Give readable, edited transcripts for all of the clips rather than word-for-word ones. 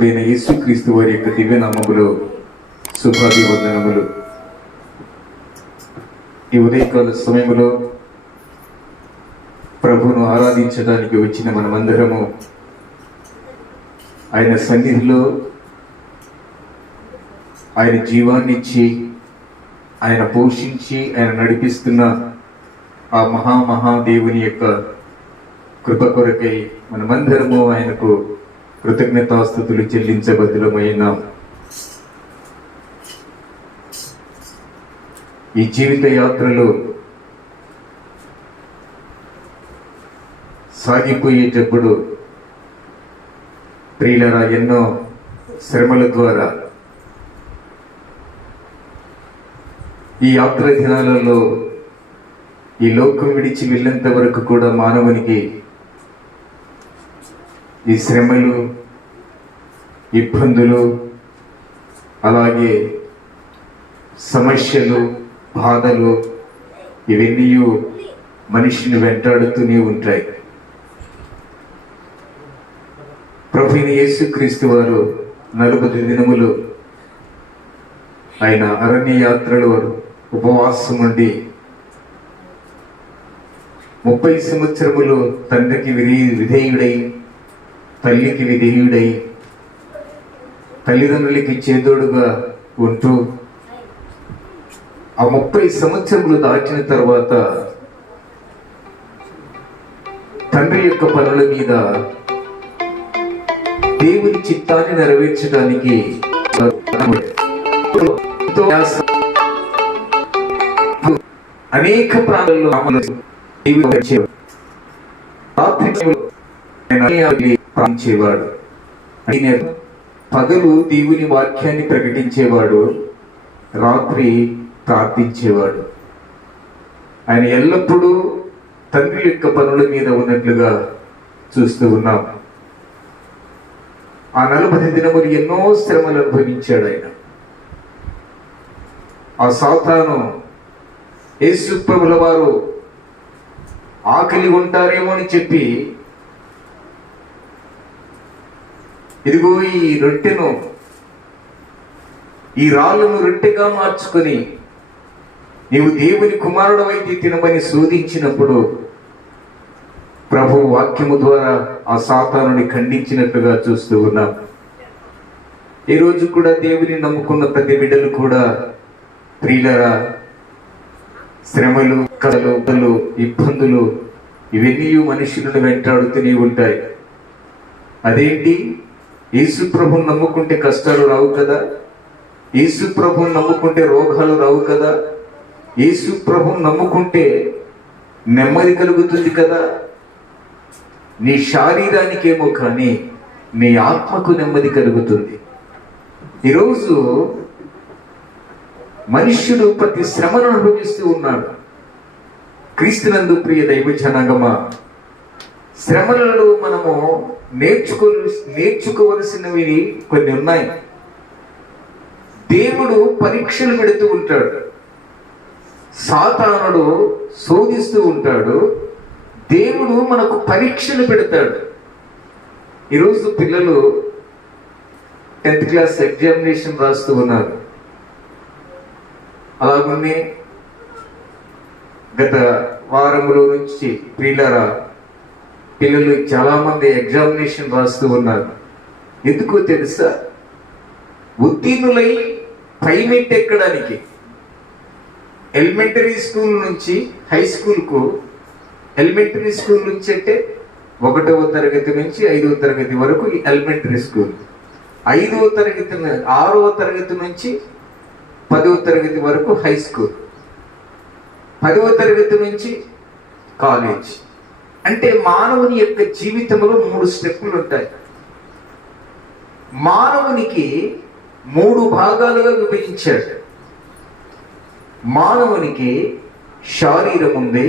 రక్షకుడైన యేసుక్రీస్తు వారి యొక్క దివ్యనామములో శుభాభివందనములు. ఈ ఉదయకాల సమయంలో ప్రభువును ఆరాధించడానికి వచ్చిన మనమందరము ఆయన సన్నిధిలో ఆయన జీవాన్నిచ్చి ఆయన పోషించి ఆయన నడిపిస్తున్న ఆ మహాదేవుని యొక్క కృప కొరకై మనమందరము ఆయనకు కృతజ్ఞతాస్తుతులు చెల్లించబద్దులమైన ఈ జీవిత యాత్రలో సాగిపోయేటప్పుడు ప్రియులారా, ఎన్నో శ్రమల ద్వారా ఈ యాత్ర దినాలలో ఈ లోకం విడిచి వెళ్ళేంత వరకు కూడా మానవునికి ఈ శ్రమలు, ఇబ్బందులు, అలాగే సమస్యలు, బాధలు ఇవన్నీ మనిషిని వెంటాడుతూనే ఉంటాయి. ప్రభువైన యేసుక్రీస్తు వారు 40 దినములు ఆయన అరణ్య యాత్రలో ఉపవాసం ఉండి 30 సంవత్సరములు తండ్రికి విధేయుడై, తల్లికి విధేయుడై, తల్లిదండ్రులకి చేదోడుగా ఉంటూ ఆ 30 సంవత్సరములు దాటిన తర్వాత తండ్రి యొక్క పనుల మీద దేవుని చిత్తాన్ని నెరవేర్చడానికి అనేక ప్రాంతాల్లో ప్రార్థించేవాడు. పగలు దేవుని వాక్యాన్ని ప్రకటించేవాడు, రాత్రి ప్రార్థించేవాడు. ఆయన ఎల్లప్పుడూ తండ్రి యొక్క పనుల మీద ఉన్నట్లుగా చూస్తూ ఉన్నాం. ఆ 40 దినములు ఎన్నో శ్రమలు అనుభవించాడు ఆయన. ఆ సాతాను యేసు ప్రభుల వారు ఆకలి ఉంటారేమో అని చెప్పి, ఇదిగో ఈ రొట్టెను, ఈ రాళ్ళను రొట్టెగా మార్చుకొని నీవు దేవుని కుమారుడవైతే తినమని శోధించినప్పుడు ప్రభు వాక్యము ద్వారా ఆ సాతానుని ఖండించినట్లుగా చూస్తూ ఉన్నాం. ఈ రోజు కూడా దేవుని నమ్ముకున్న ప్రతి బిడ్డలు కూడా ప్రియులారా, శ్రమలు, కలలు, ఇబ్బందులు ఇవన్నీ మనుషులను వెంటాడుతూనే ఉంటాయి. అదేంటి, యేసు ప్రభువుని నమ్ముకుంటే కష్టాలు రావు కదా, యేసు ప్రభువుని నమ్ముకుంటే రోగాలు రావు కదా, యేసు ప్రభువుని నమ్ముకుంటే నెమ్మది కలుగుతుంది కదా. నీ శారీరానికేమో కానీ నీ ఆత్మకు నెమ్మది కలుగుతుంది. ఈరోజు మనుష్యుడు ప్రతి శ్రమను అనుభవిస్తూ ఉన్నాడు. క్రీస్తునందు ప్రియ దైవ జనాంగమా, శ్రమలలో మనము నేర్చుకోవలసినవి కొన్ని ఉన్నాయి. దేవుడు పరీక్షలు పెడుతూ ఉంటాడు, సాతానుడు శోధిస్తూ ఉంటాడు, దేవుడు మనకు పరీక్షలు పెడతాడు. ఈరోజు పిల్లలు 10th క్లాస్ ఎగ్జామినేషన్ రాస్తూ ఉన్నారు. అలాగే గత వారంలో నుంచి ప్రియులారా, పిల్లలు చాలా మంది ఎగ్జామినేషన్ రాస్తూ ఉన్నారు. ఎందుకో తెలుసా? ఉత్తీర్ణులై పైమెట్ ఎక్కడానికి. ఎలిమెంటరీ స్కూల్ నుంచి హై స్కూల్కు, ఎలిమెంటరీ స్కూల్ నుంచి అంటే 1వ తరగతి నుంచి 5వ తరగతి వరకు ఎలిమెంటరీ స్కూల్, 6వ తరగతి నుంచి 10వ తరగతి వరకు హై స్కూల్, 10వ తరగతి నుంచి కాలేజ్. అంటే మానవుని యొక్క జీవితంలో 3 స్టెప్పులు ఉంటాయి. మానవునికి 3 భాగాలుగా విభజించాడు. మానవునికి శరీరం ఉంది,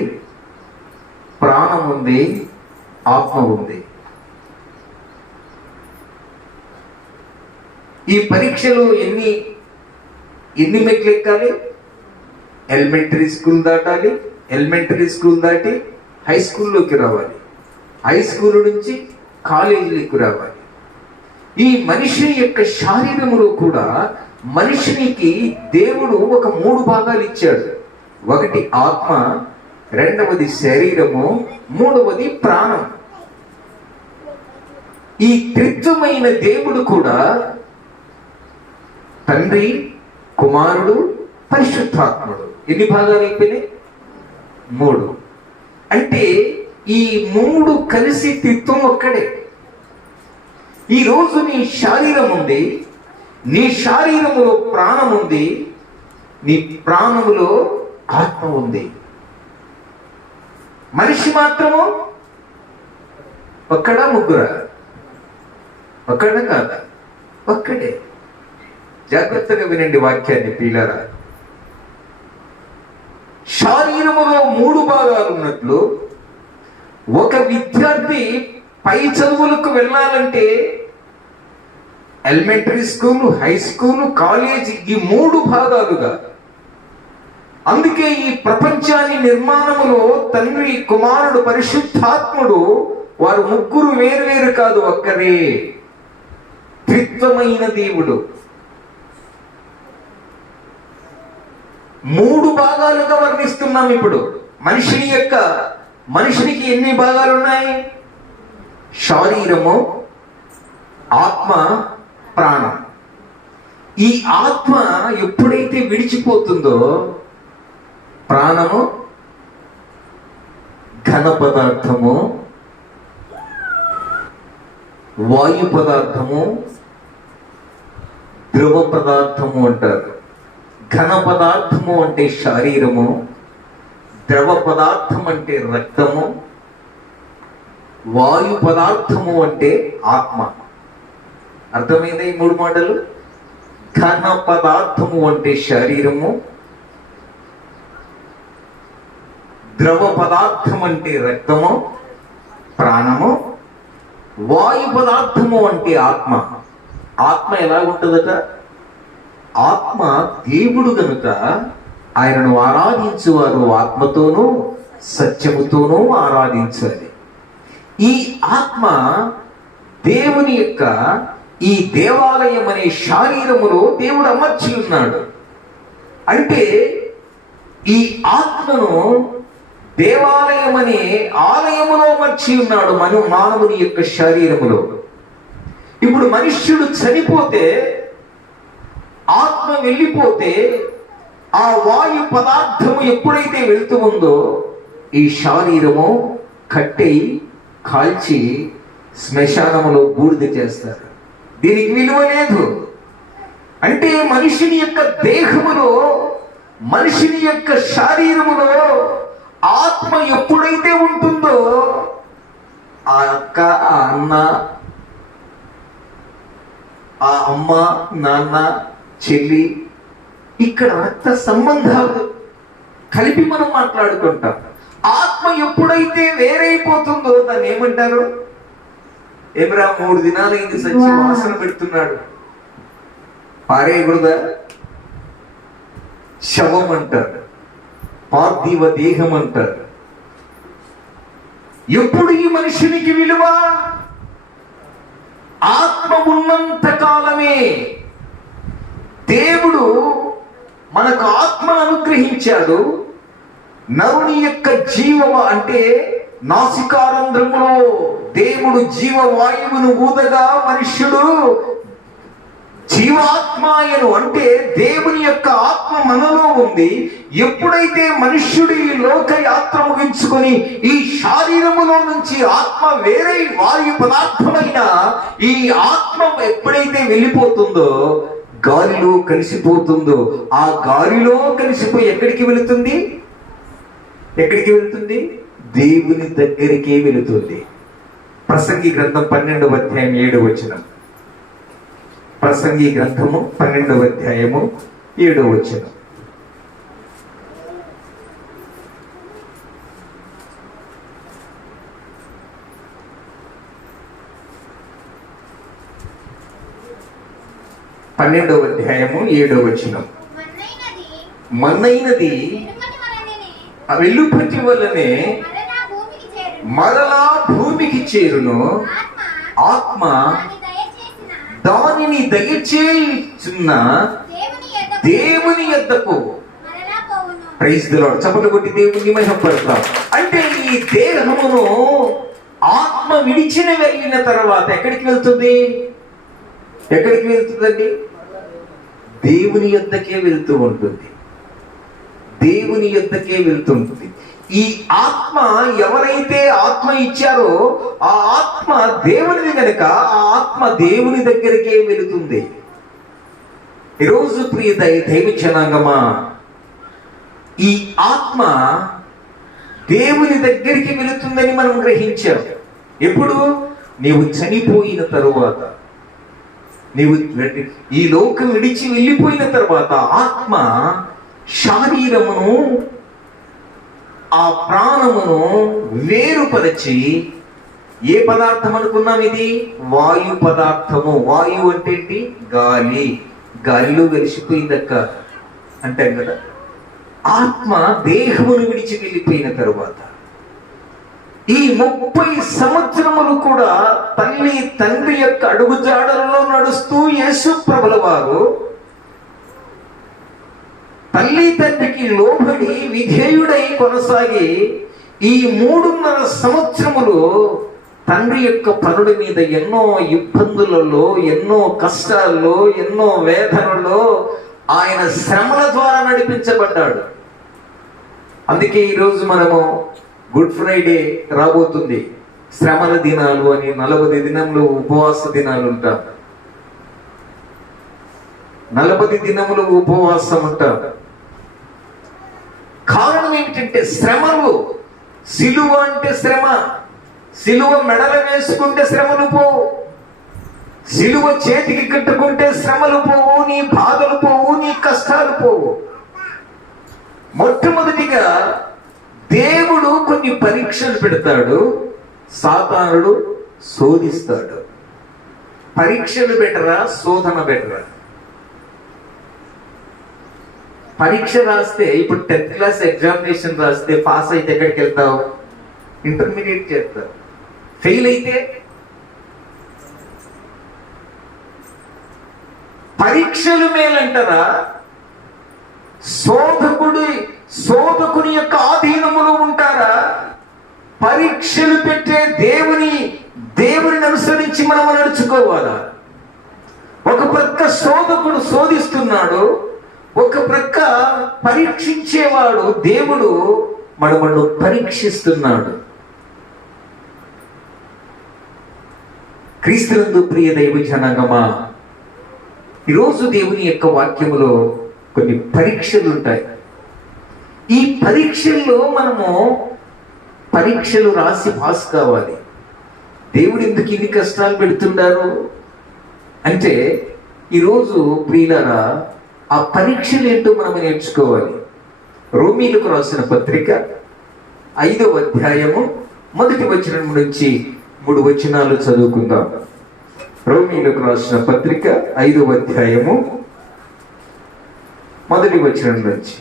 ప్రాణం ఉంది, ఆత్మ ఉంది. ఈ పరీక్షలో ఎన్ని మెట్లు ఎక్కాలి? ఎలిమెంటరీ స్కూల్ దాటాలి, ఎలిమెంటరీ స్కూల్ దాటి హై స్కూల్లోకి రావాలి, హై స్కూల్ నుంచి కాలేజీలోకి రావాలి. ఈ మనిషి యొక్క శరీరములో కూడా మనిషినికి దేవుడు ఒక 3 భాగాలు ఇచ్చాడు. ఒకటి ఆత్మ, రెండవది శరీరము, మూడవది ప్రాణం. ఈ త్రిత్వమైన దేవుడు కూడా తండ్రి, కుమారుడు, పరిశుద్ధాత్ముడు. ఎన్ని భాగాలు అయిపోయినాయి? 3. అంటే ఈ 3 కలిసి త్రిత్వం ఒక్కడే. ఈరోజు నీ శరీరం ఉంది, నీ శరీరములో ప్రాణం ఉంది, నీ ప్రాణములో ఆత్మ ఉంది. మనిషి మాత్రము ఒక్కడా ముగ్గురా? ఒక్కడా కాదా? ఒక్కడే. జాగ్రత్తగా వినండి వాక్యాన్ని ప్రియులారా. శరీరములో 3 భాగాలు ఉన్నట్లు ఒక విద్యార్థి పై చదువులకు వెళ్ళాలంటే elementary school, high school, college, ఈ 3 భాగాలుగా. అందుకే ఈ ప్రపంచాన్ని నిర్మాణములో తండ్రి, కుమారుడు, పరిశుద్ధాత్ముడు వారు 3 వేరు కాదు, ఒక్కరే. త్రిత్వమైన దేవుడు 3 భాగాలుగా వర్ణిస్తున్నాం. ఇప్పుడు మనిషినికి ఎన్ని భాగాలు ఉన్నాయి? శరీరము, ఆత్మ, ప్రాణం. ఈ ఆత్మ ఎప్పుడైతే విడిచిపోతుందో ప్రాణము ఘన పదార్థము, వాయు పదార్థము, ద్రవ పదార్థము అంటారు. ఘన పదార్థము అంటే శరీరము, ద్రవ పదార్థం అంటే రక్తము, వాయు పదార్థము అంటే ఆత్మ. అర్థమైంది ఈ 3 మాటలు? ఘన పదార్థము అంటే శరీరము, ద్రవ పదార్థం అంటే రక్తము, ప్రాణము, వాయు పదార్థము అంటే ఆత్మ. ఆత్మ ఎలా ఉంటుందట? ఆత్మ దేవుడు గనుక ఆయనను ఆరాధించువారు ఆత్మతోనూ సత్యముతోనూ ఆరాధించాలి. ఈ ఆత్మ దేవుని యొక్క ఈ దేవాలయం అనే శరీరములో దేవుడు అమర్చి ఉన్నాడు. అంటే ఈ ఆత్మను దేవాలయం అనే ఆలయములో అమర్చి ఉన్నాడు మానవుని యొక్క శరీరములో. ఇప్పుడు మనుష్యుడు చనిపోతే, ఆత్మ వెళ్ళిపోతే, ఆ వాయు పదార్థము ఎప్పుడైతే వెళ్తూ ఉందో ఈ శరీరము కట్టి కాల్చి శ్మశానములో బూడిద చేస్తారు. దీనికి విలువ లేదు. అంటే మనిషిని యొక్క దేహములో, మనిషిని యొక్క శరీరములో ఆత్మ ఎప్పుడైతే ఉంటుందో ఆ అక్క, ఆ అన్న, ఆ అమ్మ, నాన్న, చెల్లి, ఇక్కడ రక్త సంబంధాలు కలిపి మనం మాట్లాడుకుంటాం. ఆత్మ ఎప్పుడైతే వేరైపోతుందో దాన్ని ఏమంటారు? ఏమరా 3 దినాలైంది సచ్చి వాసన పెడుతున్నాడు, పారేయకూడదా? శవం అంటారు, పార్థివ దేహం అంటారు. ఎప్పుడు ఈ మనుషునికి విలువ? ఆత్మ ఉన్నంత కాలమే. దేవుడు మనకు ఆత్మను అనుగ్రహించాడు. నరుని యొక్క జీవము అంటే నాసికారంధ్రములో దేవుడు జీవవాయువును ఊదగా మనుష్యుడు జీవాత్మాయను, అంటే దేవుని యొక్క ఆత్మ మనలో ఉంది. ఎప్పుడైతే మనుష్యుడు ఈ లోక యాత్ర ముగించుకొని ఈ శరీరములో నుంచి ఆత్మ వేరే వాయు పదార్థమైన ఈ ఆత్మ ఎప్పుడైతే వెళ్ళిపోతుందో, గాలిలో కలిసిపోతుందో, ఆ గాలిలో కలిసిపోయి ఎక్కడికి వెళుతుంది? ఎక్కడికి వెళుతుంది? దేవుని దగ్గరికే వెళుతుంది. ప్రసంగి గ్రంథం 12వ అధ్యాయం 7వ వచనం. ప్రసంగి గ్రంథము 12వ అధ్యాయము 7వ వచనం. మన్నైనది వెలుపటి వలనే మరలా భూమికి చేరును, ఆత్మ దానిని దయచేయుచున్న దేవుని యొద్దకు. Praise the Lord. చప్పట్లు కొట్టి దేవుని మహిమపడతాం. అంటే ఈ దేహమును ఆత్మ విడిచిన వెళ్ళిన తర్వాత ఎక్కడికి వెళ్తుంది? ఎక్కడికి వెళ్తుందండి? దేవుని యొద్దకే వెళ్తూ ఉంటుంది. దేవుని యొద్దకే వెళ్తుంటుంది. ఈ ఆత్మ ఎవరైతే ఆత్మ ఇచ్చారో ఆ ఆత్మ దేవునిది కనుక ఆ ఆత్మ దేవుని దగ్గరికే వెళుతుంది. ఈరోజు ప్రియ దైవ జనాంగమా, ఈ ఆత్మ దేవుని దగ్గరికి వెళుతుందని మనం గ్రహించాం. ఎప్పుడు? నీవు చనిపోయిన తరువాత, నీవు ఈ లోకం విడిచి వెళ్ళిపోయిన తర్వాత ఆత్మ శరీరమును ఆ ప్రాణమును వేరుపరచి, ఏ పదార్థం అనుకున్నాం? ఇది వాయు పదార్థము. వాయువు అంటే ఏంటి? గాలి. గాలిలో వెలిసిపోయిందక్క అంటాం కదా. ఆత్మ దేహమును విడిచి వెళ్ళిపోయిన తరువాత ఈ 30 సంవత్సరములు కూడా తల్లి తండ్రి యొక్క అడుగుజాడలలో నడుస్తూ యేసు ప్రభుల వారు తల్లి తండ్రికి లోబడి విధేయుడై కొనసాగి ఈ 3.5 సంవత్సరములు తండ్రి యొక్క పనుల మీద ఎన్నో ఇబ్బందులలో, ఎన్నో కష్టాల్లో, ఎన్నో వేదనలో ఆయన శ్రమల ద్వారా నడిపించబడ్డాడు. అందుకే ఈరోజు మనము గుడ్ ఫ్రైడే రాబోతుంది, శ్రమల దినాలు అని 40 దినములు ఉపవాస దినాలు ఉంటాం. 40 దినములు ఉపవాసం ఉంటాం. కారణం ఏమిటంటే శ్రమలు. సిలువ అంటే శ్రమ. సిలువ మెడల వేసుకుంటే శ్రమలు పోవు. సిలువ చేతికి కట్టుకుంటే శ్రమలు పోవు, నీ బాధలు పోవు, నీ కష్టాలు పోవు. మొట్టమొదటిగా దేవుడు కొన్ని పరీక్షలు పెడతాడు, సాతానుడు శోధిస్తాడు. పరీక్షలు బెటరా, శోధన బెటరా? పరీక్ష రాస్తే, ఇప్పుడు 10th క్లాస్ ఎగ్జామినేషన్ రాస్తే పాస్ అయితే ఎక్కడికి వెళ్తావు? ఇంటర్మీడియట్ చేస్తావు. ఫెయిల్ అయితే పరీక్షలు మేలంటారా? శోధకుని యొక్క ఆధీనములో ఉంటారా? పరీక్షలు పెట్టే దేవుని అనుసరించి మనం నడుచుకోవాలా? ఒక ప్రక్క శోధకుడు శోధిస్తున్నాడు, ఒక ప్రక్క పరీక్షించేవాడు దేవుడు మనల్ని పరీక్షిస్తున్నాడు. క్రీస్తునందు ప్రియ దైవ జనాంగమా, ఈరోజు దేవుని యొక్క వాక్యములో కొన్ని పరీక్షలు ఉంటాయి. ఈ పరీక్షల్లో మనము పరీక్షలు రాసి పాస్ కావాలి. దేవుడు ఎందుకు ఇన్ని కష్టాలు పెడుతున్నారు అంటే, ఈరోజు ప్రియులారా, ఆ పరీక్షలు ఏంటో మనం నేర్చుకోవాలి. రోమీలకు రాసిన పత్రిక 5వ అధ్యాయము 1వ వచనం నుంచి 3 వచనాలు చదువుకుందాం. రోమీలకు రాసిన పత్రిక 5వ అధ్యాయము 1వ వచనం నుంచి.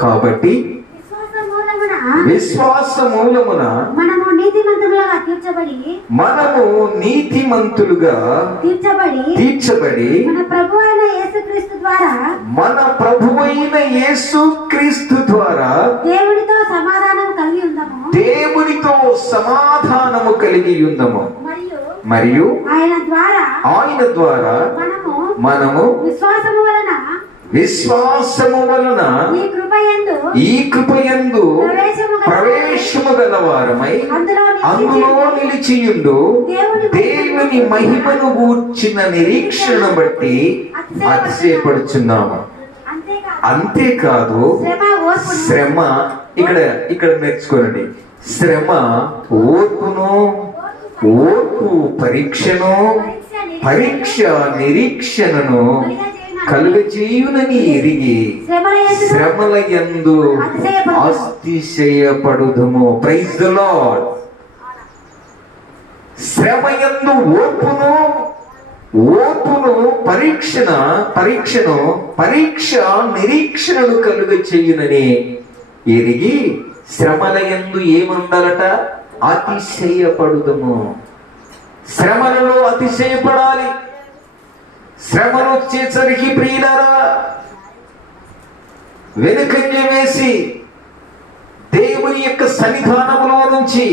కాబట్టి విశ్వాస మూలమున మనము నీతిమంతులుగా తీర్చబడి మన ప్రభువైన యేసుక్రీస్తు ద్వారా దేవునితో సమాధానము కలిగి ఉందము. మరియు ఆయన ద్వారా మనము విశ్వాసము వలన ఈ కృపయందు ప్రవేశము గలవారమై అందులో నిలిచియుండు దేవుని మహిమను గూర్చిన నిరీక్షణ బట్టి అతిశయపడుచున్నాము. అంతేకాదు శ్రమ, ఇక్కడ నేర్చుకోనండి. శ్రమ ఓర్పును, ఓర్పు పరీక్షను, పరీక్ష నిరీక్షణను కలుగజేయునని ఎరిగి శ్రమల యందు అతిశయపడుదుము. Praise the lord. శ్రమ యందు ఓర్పును పరీక్ష నిరీక్షణను కలుగజేయునని ఎరిగి శ్రమల యందు ఏముండాలట? అతిశయపడుదుము. శ్రమలలో అతిశయపడాలి. శ్రమలు వచ్చేసరికి ప్రియులారా వెనుకంజ వేసి దేవుని యొక్క సన్నిధానములో నుంచి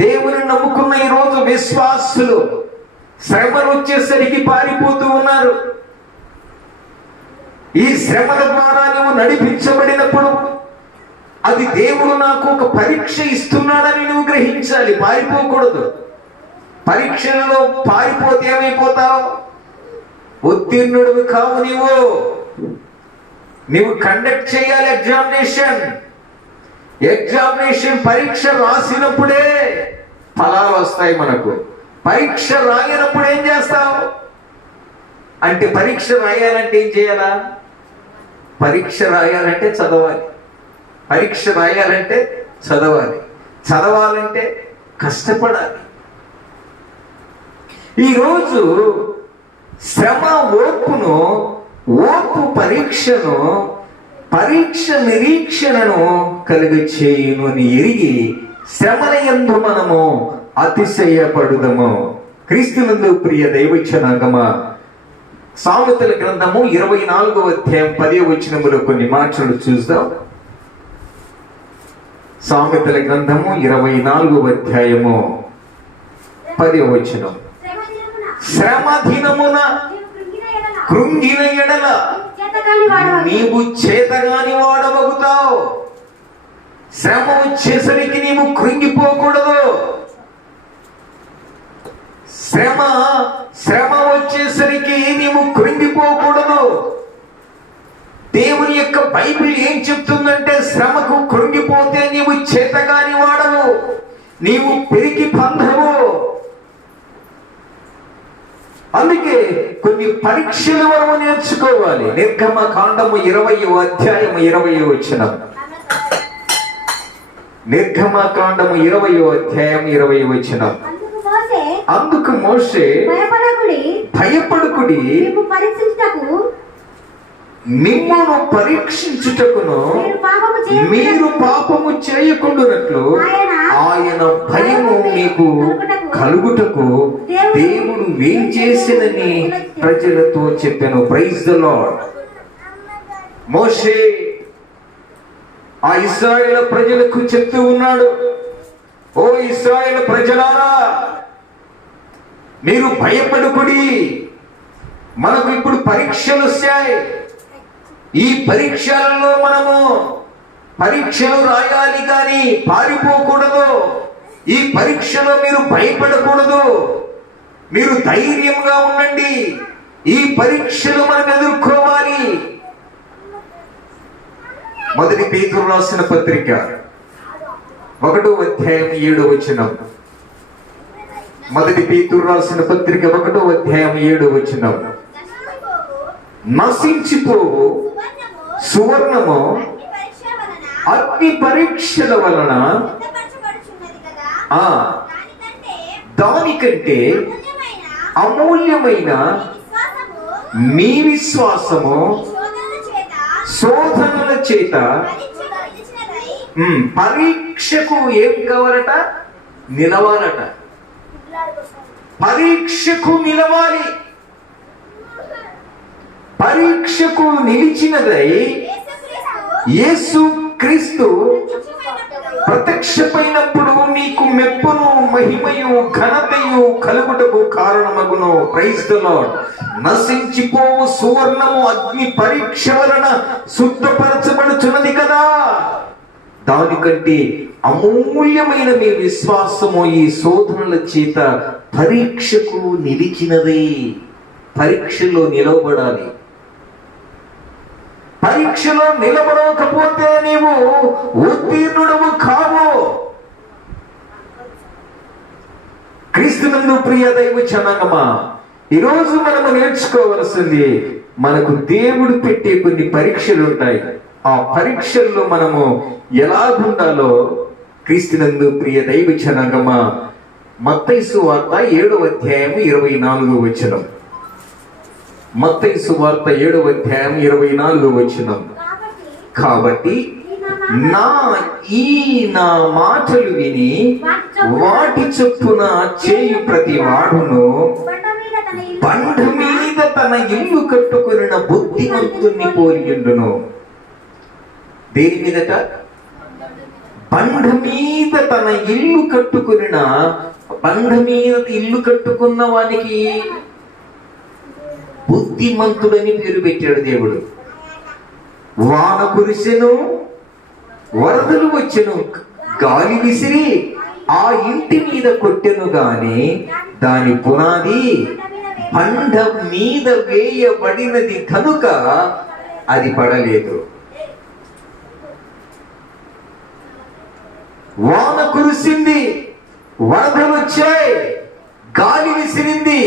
దేవుని నమ్ముకున్న ఈ రోజు విశ్వాసులు శ్రమలు వచ్చేసరికి పారిపోతూ ఉన్నారు. ఈ శ్రమల ద్వారా నువ్వు నడిపించబడినప్పుడు అది దేవుడు నాకు ఒక పరీక్ష ఇస్తున్నాడని నువ్వు గ్రహించాలి. పారిపోకూడదు. పరీక్షలలో పారిపోతే ఏమైపోతావు? ఉత్తీర్ణుడు కావు. నీవు కండక్ట్ చేయాలి ఎగ్జామినేషన్ పరీక్ష రాసినప్పుడే ఫలాలు వస్తాయి మనకు. పరీక్ష రాయనప్పుడు ఏం చేస్తావు అంటే, పరీక్ష రాయాలంటే ఏం చేయాలా? పరీక్ష రాయాలంటే చదవాలి. పరీక్ష రాయాలంటే చదవాలి. చదవాలంటే కష్టపడాలి. ఈరోజు శ్రమ ఓర్పును, ఓర్పు పరీక్షను, పరీక్ష నిరీక్షణను కలుగచేయును అని ఎరిగి శ్రమల యందు మనము అతిశయపడుదము. క్రీస్తునందు ప్రియ దైవజనాంగమా, సామెతల గ్రంథము 24వ అధ్యాయం 10వ వచనములో కొన్ని మాటలు చూద్దాం. సామెతల గ్రంథము 24వ అధ్యాయము 10వ వచనం. శ్రమ దినమున కృంగిన ఎడల నీవు చేతగాని వాడవగుతావు. శ్రమ వచ్చేసరికి నీవు కృంగిపోకూడదు. శ్రమ వచ్చేసరికి నీవు కృంగిపోకూడదు. దేవుని యొక్క బైబిల్ ఏం చెప్తుందంటే, శ్రమకు కృంగిపోతే నీవు చేతగాని వాడవు, నీవు పెరిగి పందవు. అందుకే కొన్ని పరీక్షలు మనము నేర్చుకోవాలి. నిర్గమకాండము 20వ అధ్యాయము 20వ వచనం. నిర్గమకాండము 20వ అధ్యాయం 20వ వచనం. అందుకు మోషే భయపడకుడి, మిమ్మును పరీక్షించుటకును మీరు పాపము చేయకుండానట్లు ఆయన భయము మీకు కలుగుటకు దేవుడు ఏం చేసినని ప్రజలతో చెప్పాను. Praise the lord. మోషే ఆ ఇశ్రాయేలు ప్రజలకు చెప్తూ ఉన్నాడు, ఓ ఇశ్రాయేలు ప్రజలారా, మీరు భయపడకుడి. మనకు ఇప్పుడు పరీక్షలు వచ్చాయి. ఈ పరీక్షలలో మనము పరీక్షలు రాయాలి కానీ పారిపోకూడదు. ఈ పరీక్షలో మీరు భయపడకూడదు. మీరు ధైర్యంగా ఉండండి. ఈ పరీక్షలు మనం ఎదుర్కోవాలి. మొదటి పేతురు రాసిన పత్రిక 1వ అధ్యాయం 7వ వచనం. మొదటి పేతురు రాసిన పత్రిక 1వ అధ్యాయం 7వ వచనం. నశించిపోవు సువర్ణము అగ్ని పరీక్షల వలన దానికంటే అమూల్యమైన మీ విశ్వాసము శోధనల చేత పరీక్షకు ఏం కావాలట? నిలవాలట. పరీక్షకు నిలవాలి. పరీక్షకు నిలిచినదై యేసు క్రీస్తు ప్రత్యక్షమైనప్పుడు నీకు మెప్పును, మహిమయు, ఘనతయు కలుగుటకు కారణమగును. Praise the Lord. నశించిపోవు సువర్ణము అగ్ని పరీక్ష వలన శుద్ధపరచబడుచున్నది కదా, దానికంటే అమూల్యమైన మీ విశ్వాసము ఈ శోధనల చేత పరీక్షకు నిలిచినది. పరీక్షలో నిలవబడాలి. పరీక్షలో నిలబడకపోతే నీవు ఉత్తీర్ణుడవు కావు. క్రీస్తునందు ప్రియ దైవ జనాంగమా, ఈరోజు మనము నేర్చుకోవలసింది, మనకు దేవుడు పెట్టే కొన్ని పరీక్షలు ఉంటాయి. ఆ పరీక్షల్లో మనము ఎలాగుండాలో క్రీస్తునందు ప్రియ దైవ జనాంగమా, మత్తయి సువార్త 7వ అధ్యాయం 24వ వచనం. మత్తయి సువార్త 7వ అధ్యాయం 24వ వచనం. కాబట్టి నా మాటలు విని వాటి చొప్పున చేయు ప్రతి వాడును బండ మీద తన ఇల్లు కట్టుకొనిన బుద్ధిమంతుణ్ణి పోలియుండును. దేని మీదట? బండ మీద తన ఇల్లు కట్టుకున్న, బండ మీద ఇల్లు కట్టుకున్న వానికి బుద్ధిమంతుడని పేరు పెట్టాడు దేవుడు. వాన కురిసెను, వరదలు వచ్చెను, గాలి విసిరి ఆ ఇంటి మీద కొట్టెను గాని దాని పునాది బండ మీద వేయబడినది కనుక అది పడలేదు. వాన కురిసింది, వరదలు వచ్చాయి, గాలి విసిరింది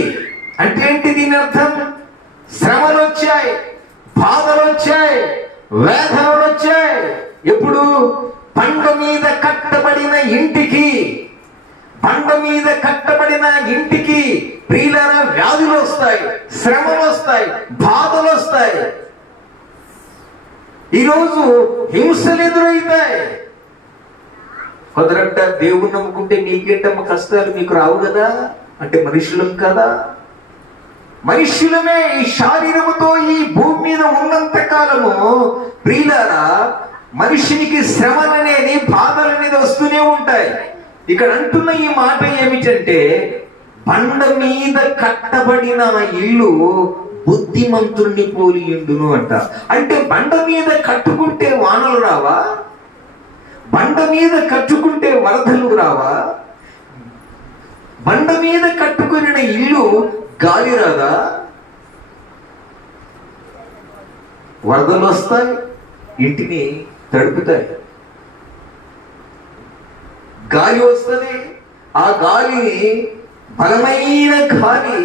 అంటే ఏంటి? దీని అర్థం శ్రమలు వచ్చాయి, బాధలు వచ్చాయి, వేదనలు వచ్చాయి. ఎప్పుడు? బండ మీద కట్టబడిన ఇంటికి, బండ మీద కట్టబడిన ఇంటికి ప్రియులారా వ్యాధులు వస్తాయి, శ్రమలు వస్తాయి, బాధలు వస్తాయి. ఈరోజు హింసలు ఎదురవుతాయి. కొందరంట దేవుణ్ణి నమ్ముకుంటే మీకేంటమ్మ కష్టాలు, మీకు రావు కదా అంటే మనుషులం కదా. మనుషులమే. ఈ శారీరముతో ఈ భూమి మీద ఉన్నంత కాలము ప్రియులారా మనిషినికి శ్రమలు అనేది, బాధలు అనేది వస్తూనే ఉంటాయి. ఇక్కడ అంటున్న ఈ మాట ఏమిటంటే బండ మీద కట్టబడిన ఇల్లు బుద్ధిమంతుణ్ణి పోలియుండును అంట. అంటే బండ మీద కట్టుకుంటే వానలు రావా? బండ మీద కట్టుకుంటే వరదలు రావా? బండ మీద కట్టుకున్న ఇల్లు గాలి రాదా? వరదలు వస్తాయి, ఇంటిని తడుపుతాయి. గాలి వస్తుంది, ఆ గాలిని బలమైన గాలి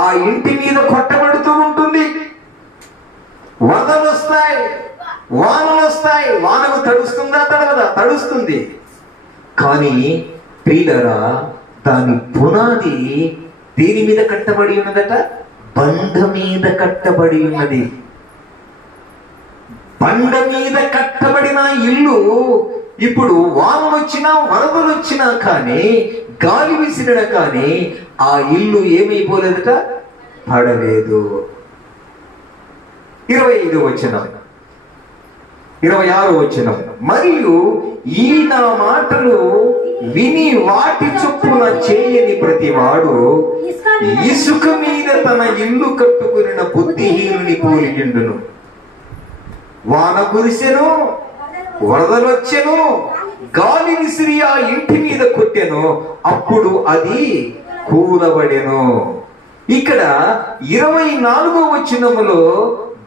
ఆ ఇంటి మీద కొట్టబడుతూ ఉంటుంది. వరదలు వస్తాయి, వానలు వస్తాయి. వానలు తడుస్తుందా? తడవదా? తడుస్తుంది. కానీ ప్రియులారా దాని పునాది దేని మీద కట్టబడి ఉన్నదట? బండ మీద కట్టబడి ఉన్నది. బండ మీద కట్టబడిన ఇల్లు ఇప్పుడు వానలు వచ్చినా, వరదలు వచ్చినా కానీ, గాలి విసిరిన కానీ ఆ ఇల్లు ఏమైపోలేదట? పడలేదు. 25వ వచనం, 26వ వచనం. మరియు ఈ నా మాటలు విని వాటి చొప్పున చేయని ప్రతివాడు ఇసుక మీద తన ఇల్లు కట్టుకున్న బుద్ధిహీనుని పోలియుండును. వాన కురిసెను, వరదలు వచ్చెను, గాలి విసిరి ఆ ఇంటి మీద కొట్టెను, అప్పుడు అది కూలబడెను. ఇక్కడ 24వ వచనములో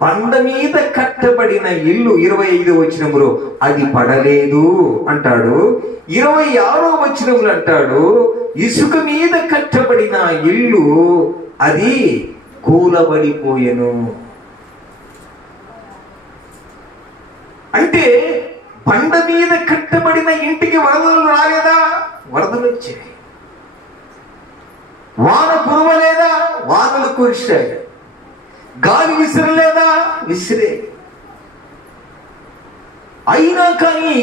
బండ మీద కట్టబడిన ఇల్లు, 25వ వచనములో అది పడలేదు అంటాడు. 26వ వచనములు అంటాడు ఇసుక మీద కట్టబడిన ఇల్లు అది కూలబడిపోయెను. అంటే బండ మీద కట్టబడిన ఇంటికి వరదలు రాలేదా? వరదలు వచ్చాయి. వాన కురవలేదా? వానలు కురిశాయి. గాలి విసిరలేదా? విసిరే. అయినా కానీ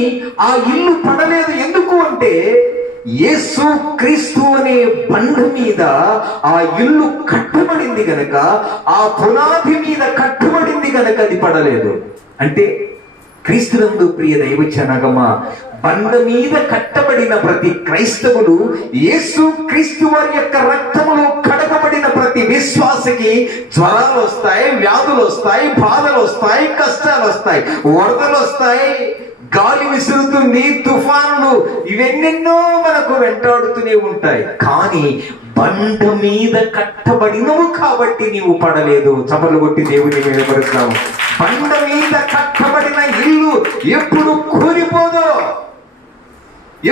ఆ ఇల్లు పడలేదు. ఎందుకు అంటే యేసు క్రీస్తు అనే బండ మీద ఆ ఇల్లు కట్టబడింది గనక, ఆ పునాది మీద కట్టబడింది గనక అది పడలేదు. అంటే క్రీస్తునందు ప్రియ దైవజనమా, బండ మీద కట్టబడిన ప్రతి క్రైస్తవుడు, యేసు క్రీస్తు వారి యొక్క రక్తములో కడగబడిన ప్రతి విశ్వాసకి జ్వరాలు వస్తాయి, వ్యాధులు వస్తాయి, బాధలు వస్తాయి, కష్టాలు వస్తాయి, వరదలు వస్తాయి, గాలి విసురుతుంది, తుఫానులు, ఇవెన్నెన్నో మనకు వెంటాడుతూనే ఉంటాయి. కానీ బండ మీద కట్టబడినవు కాబట్టి నీవు పడలేదు. చపలు కొట్టి దేవుని మీద పడుతున్నావు. బండ మీద కట్టబడిన ఇల్లు ఎప్పుడు కూలిపోదో,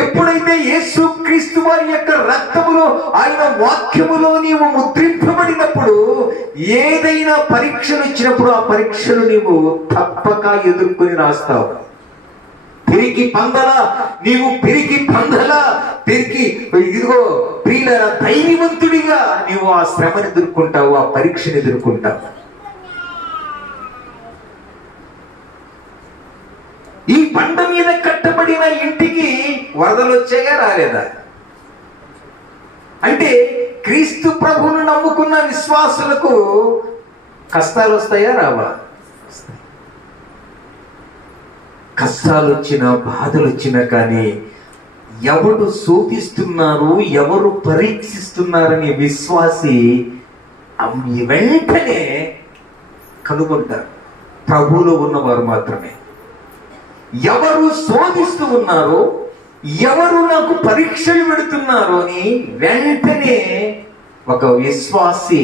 ఎప్పుడైతే యేసు క్రీస్తు వారి యొక్క రక్తములో, ఆయన వాక్యములో నీవు ముద్రింపబడినప్పుడు, ఏదైనా పరీక్షలు వచ్చినప్పుడు ఆ పరీక్షలు నీవు తప్పక ఎదుర్కొని రాస్తావు. పిరికి పందల, నీవు పిరికి పందల, పిరికి ఇదిగో ప్రియుల ధైర్యవంతుడిగా నీవు ఆ శ్రమను ఎదుర్కొంటావు, ఆ పరీక్షను ఎదుర్కొంటావు. ఈ బండ మీద కట్టబడిన ఇంటికి వరదలు వచ్చాయా? రాలేదా? అంటే క్రీస్తు ప్రభువును నమ్ముకున్న విశ్వాసులకు కష్టాలు వస్తాయా రావా? కష్టాలు వచ్చినా బాధలు వచ్చినా కానీ ఎవరు శోధిస్తున్నారు, ఎవరు పరీక్షిస్తున్నారనే విశ్వాసి వెంటనే కనుగొంటారు. ప్రభువులో ఉన్నవారు మాత్రమే. ఎవరు శోధిస్తూ ఉన్నారో, ఎవరు నాకు పరీక్షలు పెడుతున్నారో అని వెంటనే ఒక విశ్వాసి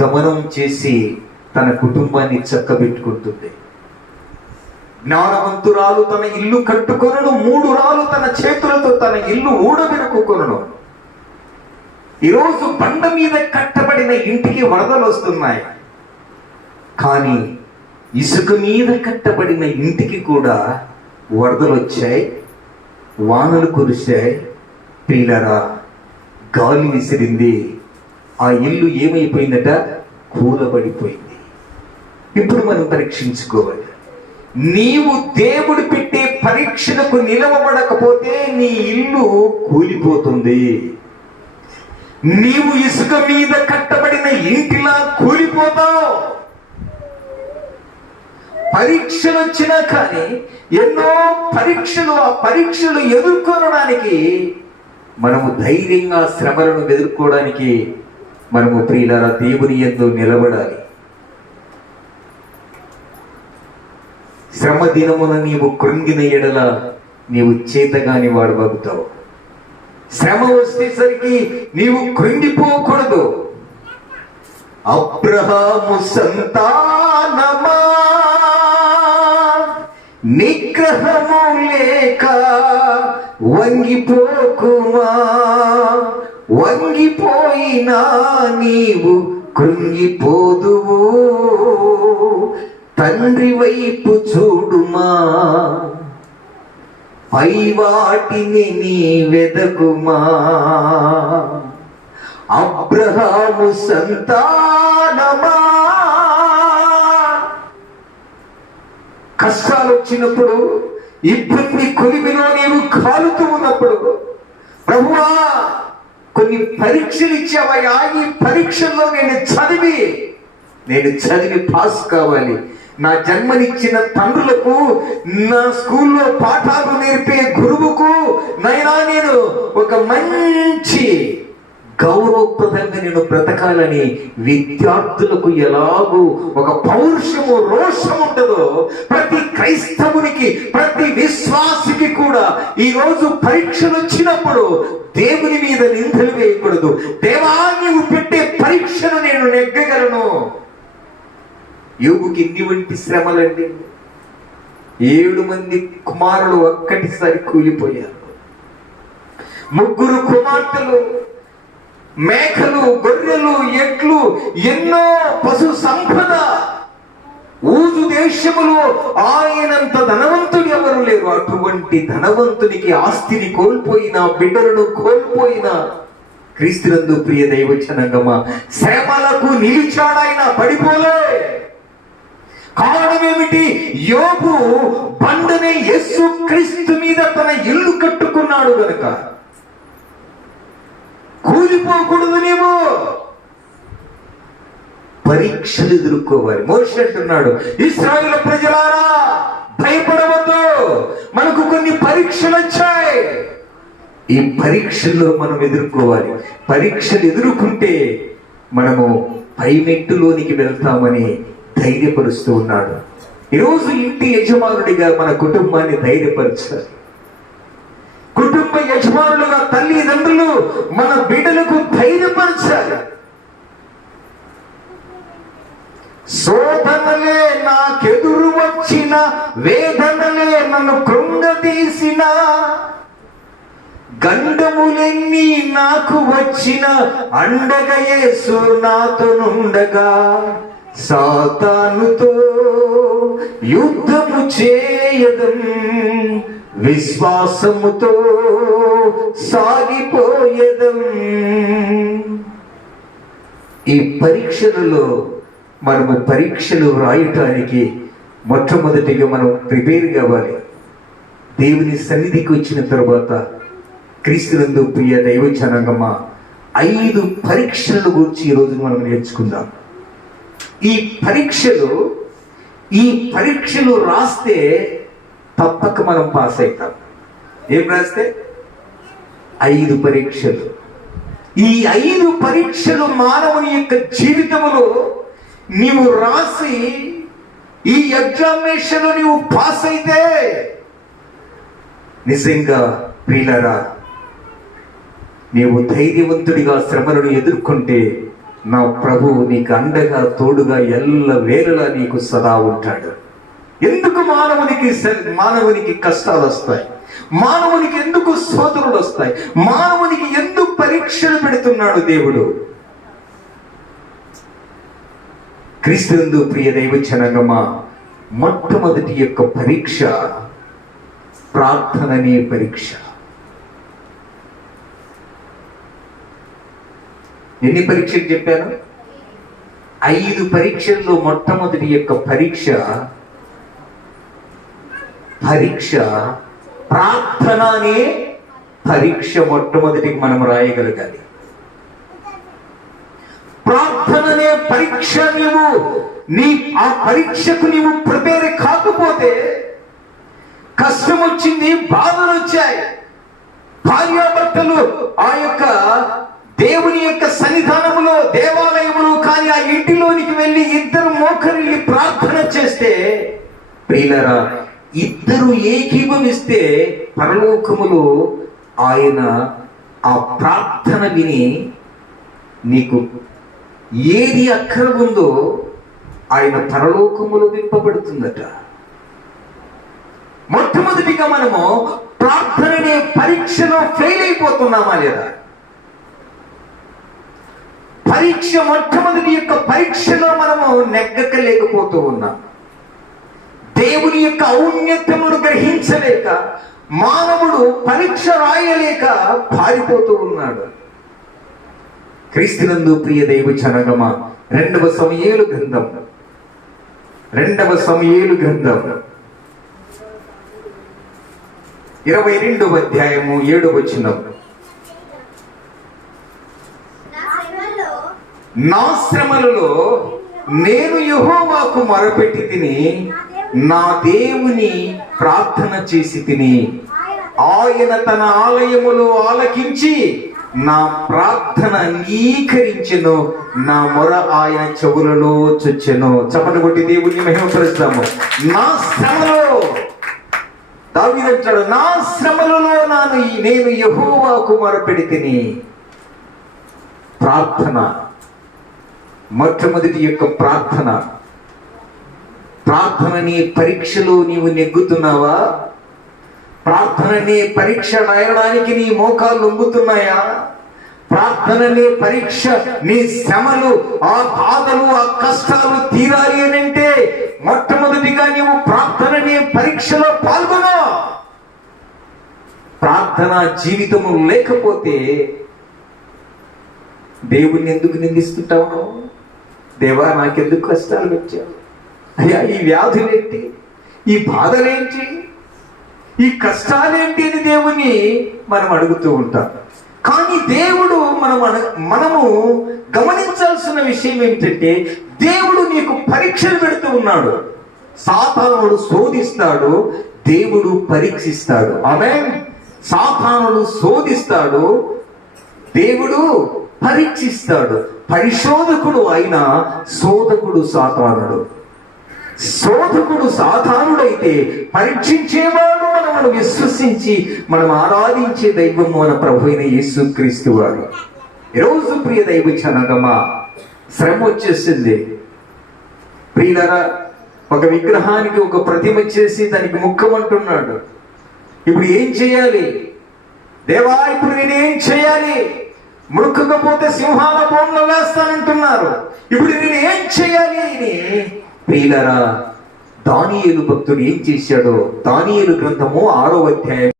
గమనం చేసి తన కుటుంబాన్ని చక్కబెట్టుకుంటుంది. జ్ఞానవంతురాలు తన ఇల్లు కట్టుకొనును, 3 రాళ్ళు తన చేతులతో తన ఇల్లు ఊడబెరుకుకొనును. ఈరోజు బండ మీద కట్టబడిన ఇంటికి వరదలు వస్తున్నాయి, కానీ ఇసుక మీద కట్టబడిన ఇంటికి కూడా వరదలు వచ్చాయి, వానలు కురిశాయి. ప్రియులారా, గాలి విసిరింది, ఆ ఇల్లు ఏమైపోయిందట? కూలబడిపోయింది. ఇప్పుడు మనం పరీక్షించుకోవాలి. నీవు దేవుడు పెట్టే పరీక్షలకు నిలవబడకపోతే నీ ఇల్లు కూలిపోతుంది. నీవు ఇసుక మీద కట్టబడిన ఇంటిలా కూలిపోతావు. పరీక్షలు వచ్చినా కానీ ఎన్నో పరీక్షలు, ఆ పరీక్షలు ఎదుర్కొనడానికి మనము ధైర్యంగా శ్రమలను ఎదుర్కోవడానికి మనము ప్రియులారా దేవుని యందు నిలబడాలి. శ్రమ దినమున నీవు కృంగిన ఎడల నీవు చేతగాని వాడబగుతావు. శ్రమ వచ్చేసరికి నీవు కృంగిపోకూడదు. అబ్రహాము సంతానమా, నిగ్రహము లేక వంగిపోకుమా, వంగిపోయినా నీవు కృంగిపోదువు. తండ్రి వైపు చూడుమా, పై వాటిని నీ వెదకుమా. అబ్రహాము సంతానమా, కష్టాలు వచ్చినప్పుడు, ఇబ్బంది కొలిమిలో నీవు కాలుతూ ఉన్నప్పుడు, ప్రభువా కొన్ని పరీక్షలు ఇచ్చావయ్యా, ఈ పరీక్షల్లో నేను చదివి పాస్ కావాలి. నా జన్మనిచ్చిన తండ్రులకు, నా స్కూల్లో పాఠాలు నేర్పే గురువుకు నైనా నేను ఒక మంచి గౌరవప్రదంగా నేను బ్రతకాలని విద్యార్థులకు ఎలాగూ ఒక పౌరుషము, రోషం ఉంటుందో ప్రతి క్రైస్తవునికి, ప్రతి విశ్వాసికి కూడా ఈరోజు పరీక్షలు వచ్చినప్పుడు దేవుని మీద నిందలు వేయకూడదు. దేవా, నీవు పెట్టే పరీక్షను నేను నెగ్గగలను. యోగుకి ఇన్ని వంటి శ్రమలండి. 7 మంది కుమారులు ఒక్కటిసారి కూలిపోయారు. 3 కుమార్తెలు, మేకలు, గొర్రెలు, ఎట్లు, ఎన్నో పశు సంపద. ఊజు దేశములో ఆయనంత ధనవంతుడు ఎవరు లేరు. అటువంటి ధనవంతునికి ఆస్తిని కోల్పోయినా, బిడ్డలను కోల్పోయినా, క్రీస్తునందు ప్రియ దైవజనాంగమా, శ్రమలకు నిలిచాడాయన, పడిపోలే. కారణం ఏమిటి? యోబు బండనే యేసు క్రీస్తు మీద తన ఇల్లు కట్టుకున్నాడు గనుక కూలిపోకూడదు. నీవు పరీక్షలు ఎదుర్కోవాలి. మోషే అంటున్నాడు, ఇశ్రాయేలు ప్రజలారా భయపడవద్దు, మనకు కొన్ని పరీక్షలు వచ్చాయి. ఈ పరీక్షల్లో మనం ఎదుర్కోవాలి. పరీక్షలు ఎదుర్కొంటే మనము పై మెట్టులోనికి వెళ్తామని ధైర్యపరుస్తూ ఉన్నాడు. ఈరోజు ఇంటి యజమానుడిగా మన కుటుంబాన్ని ధైర్యపరచాలి. కుటుంబ యజమానులుగా తల్లిదండ్రులు మన బిడ్డలకు ధైర్యపరచాలి. శోధనలే నాకెదురు వచ్చిన, వేదనలే నన్ను కృంగతీసిన, గండములెన్ని నాకు వచ్చిన, అండగా యేసు నాతోనుండగా, సాతానుతో యుద్ధము చేయదం, విశ్వాసముతో సాగిపోయేదం. ఈ పరీక్షలలో మనము పరీక్షలు రాయటానికి మొట్టమొదటిగా మనం ప్రిపేర్ కావాలి. దేవుని సన్నిధికి వచ్చిన తర్వాత క్రీస్తునందు ప్రియ దైవజనాంగమా, 5 పరీక్షల గురించి ఈరోజు మనం నేర్చుకుందాం. ఈ పరీక్షలు రాస్తే తప్పక మనం పాస్ అవుతాం. ఏం రాస్తే? 5 పరీక్షలు. ఈ 5 పరీక్షలు మానవుని యొక్క జీవితంలో నీవు రాసి ఈ ఎగ్జామినేషన్ లో నీవు పాస్ అయితే నిజంగా ప్రియులారా, నీవు ధైర్యవంతుడిగా శ్రమలను ఎదుర్కొంటే నా ప్రభువు నీకు అండగా తోడుగా ఎల్ల వేళలా నీకు సదా ఉంటాడు. ఎందుకు మానవునికి కష్టాలు వస్తాయి? మానవునికి ఎందుకు శోధనలు వస్తాయి? మానవునికి ఎందుకు పరీక్షలు పెడుతున్నాడు దేవుడు? క్రీస్తునందు ప్రియ దైవ జనాంగమా, మొట్టమొదటి యొక్క పరీక్ష ప్రార్థననే పరీక్ష. ఎన్ని పరీక్షలు చెప్పాను? 5 పరీక్షల్లో మొట్టమొదటి యొక్క పరీక్ష ప్రార్థన అనే పరీక్ష. మొట్టమొదటికి మనం రాయగలగాలి. ప్రార్థన అనే పరీక్ష ఆ పరీక్షకు నీవు ప్రిపేర్ కాకపోతే, కష్టం వచ్చింది, బాధలు వచ్చాయి, భార్యాభర్తలు ఆ యొక్క దేవుని యొక్క సన్నిధానములో, దేవాలయములో కానీ ఆ ఇంటిలోనికి వెళ్ళి ఇద్దరు మోకరిల్లి ప్రార్థన చేస్తే, ప్రియులారా, ఇద్దరు ఏకీభవిస్తే పరలోకములో ఆయన ఆ ప్రార్థన విని నీకు ఏది అక్కర ఉందో ఆయన పరలోకములో విప్పబడుతుందట. మొట్టమొదటిగా మనము ప్రార్థననే పరీక్షలో ఫెయిల్ అయిపోతున్నామా లేదా? మొట్టమొదటి యొక్క పరీక్షలో మనము నెగ్గకలేకపోతూ ఉన్నాం. దేవుని యొక్క ఔన్నత్యమును గ్రహించలేక మానవుడు పరీక్ష రాయలేక పారిపోతూ ఉన్నాడు. క్రీస్తునందు ప్రియ దైవ జనాంగమా, 2వ సమూయేలు గ్రంథం 22వ అధ్యాయము 7వ వచనం. నా శ్రమలలో నేను యెహోవాకు మొరపెట్టి తిని, నా దేవుని ప్రార్థన చేసి తిని, ఆయన తన ఆలయములో ఆలకించి నా ప్రార్థన అంగీకరించెను, నా మొర ఆయన చెవులలో చొచ్చెను. చప్పట్లు కొట్టి దేవుని మహిమపరుస్తాము. నా శ్రమలో, దావీదు అంటాడు, నా శ్రమలలో నేను యెహోవాకు మొరపెట్టి తిని. ప్రార్థన, మొట్టమొదటి యొక్క ప్రార్థనని పరీక్షలో నీవు నెగ్గుతున్నావా? ప్రార్థనని పరీక్ష రాయడానికి నీ మోకాలు లొంగుతున్నాయా? ప్రార్థనని పరీక్ష, నీ శ్రమలు, ఆ బాధలు, ఆ కష్టాలు తీరాలి అని అంటే మొట్టమొదటిగా నీవు ప్రార్థనని పరీక్షలో పాల్గొను. ప్రార్థన జీవితము లేకపోతే దేవుణ్ణి ఎందుకు నిందిస్తుంటావు? దేవా, నాకెందుకు కష్టాలు వచ్చావు? అయ్యా, ఈ వ్యాధులేంటి, ఈ బాధలేంటి, ఈ కష్టాలేంటి అని దేవుని మనం అడుగుతూ ఉంటాం. కానీ దేవుడు మనము గమనించాల్సిన విషయం ఏమిటంటే, దేవుడు నీకు పరీక్షలు పెడుతూ ఉన్నాడు. సాతానుడు శోధిస్తాడు, దేవుడు పరీక్షిస్తాడు. ఆమేన్. సాతానుడు శోధిస్తాడు, దేవుడు పరీక్షిస్తాడు. పరిశోధకుడు అయిన శోధకుడు సాతానుడు. శోధకుడు సాతానుడైతే పరీక్షించేవాడు మనము విశ్వసించి మనం ఆరాధించే దైవం మన ప్రభు అయిన యేసుక్రీస్తు వారు. ఈరోజు ప్రియ దైవ జనాంగమా, శ్రమ వచ్చేసింది. ప్రియులారా, ఒక విగ్రహానికి ఒక ప్రతిమ చేసి దానికి ముక్కమంటున్నాడు. ఇప్పుడు ఏం చేయాలి? దేవా, ఇప్పుడు నేనేం చేయాలి? ముడుకకపోతే సింహాల బోన్లో వేస్తానంటున్నారు. ఇప్పుడు నేను ఏం చేయాలి అని ప్రియులారా, దానియేలు భక్తుడు ఏం చేశాడో దానియేలు గ్రంథము 6వ అధ్యాయం